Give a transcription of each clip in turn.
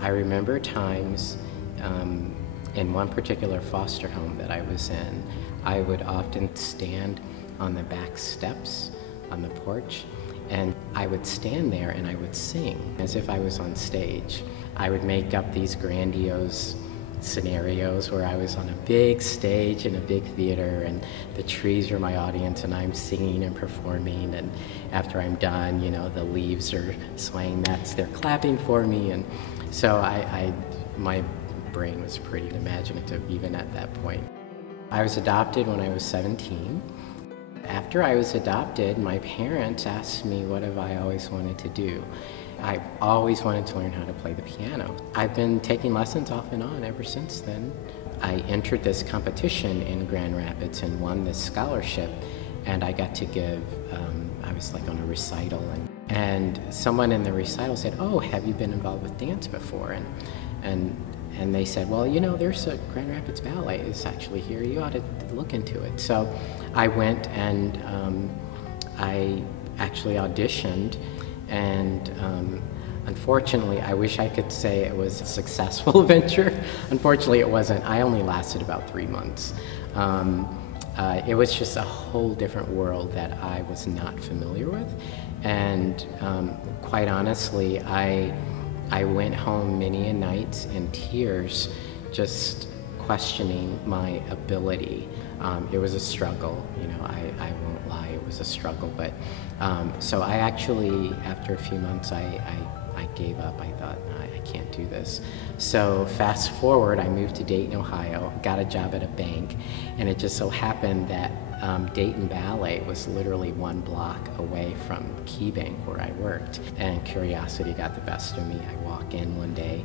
I remember times in one particular foster home that I was in, I would often stand on the back steps on the porch, and I would stand there and I would sing as if I was on stage. I would make up these grandiose scenarios where I was on a big stage in a big theater and the trees are my audience and I'm singing and performing, and after I'm done, you know, the leaves are swaying, they're clapping for me. And so my brain was pretty imaginative even at that point. I was adopted when I was 17. After I was adopted, my parents asked me what have I always wanted to do. I've always wanted to learn how to play the piano. I've been taking lessons off and on ever since then. I entered this competition in Grand Rapids and won this scholarship, and I got to give, I was like on a recital, and someone in the recital said, "Oh, have you been involved with dance before?" And they said, "Well, you know, there's a Grand Rapids Ballet is actually here. You ought to look into it." So I went and I actually auditioned, and unfortunately, I wish I could say it was a successful venture. Unfortunately, it wasn't. I only lasted about 3 months. It was just a whole different world that I was not familiar with, and quite honestly, I went home many a night in tears, just questioning my ability. It was a struggle, you know, I won't lie, it was a struggle, but so I actually, after a few months, I gave up. I thought, I can't do this. So fast forward, I moved to Dayton, Ohio, got a job at a bank, and it just so happened that Dayton Ballet was literally 1 block away from Key Bank where I worked, and curiosity got the best of me. I walk in one day,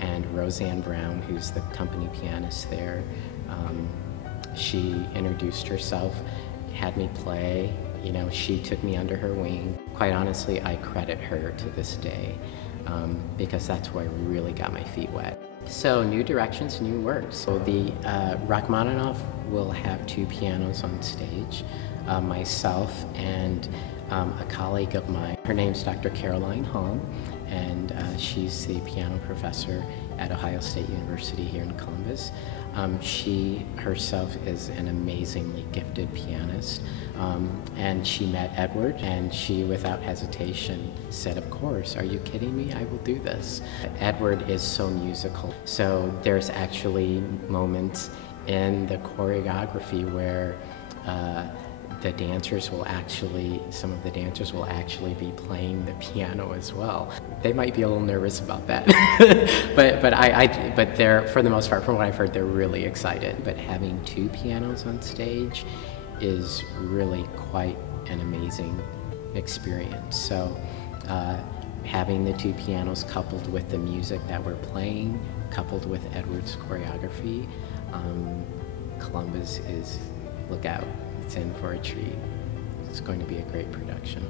and Roseanne Brown, who's the company pianist there, she introduced herself, had me play. You know, she took me under her wing. Quite honestly, I credit her to this day, because that's where I really got my feet wet. So, new directions, new works. So the Rachmaninoff will have 2 pianos on stage, myself and a colleague of mine. Her name's Dr. Caroline Hong, and she's the piano professor at Ohio State University here in Columbus. She herself is an amazingly gifted pianist, and she met Edward, and she, without hesitation, said, "Of course, are you kidding me? I will do this." Edward is so musical, so there's actually moments in the choreography where the dancers will actually, some of the dancers will actually be playing the piano as well. They might be a little nervous about that, but they're, for the most part, from what I've heard, they're really excited. But having 2 pianos on stage is really quite an amazing experience. So having the 2 pianos coupled with the music that we're playing, coupled with Edward's choreography, Columbus is, look out. It's in for a treat. It's going to be a great production.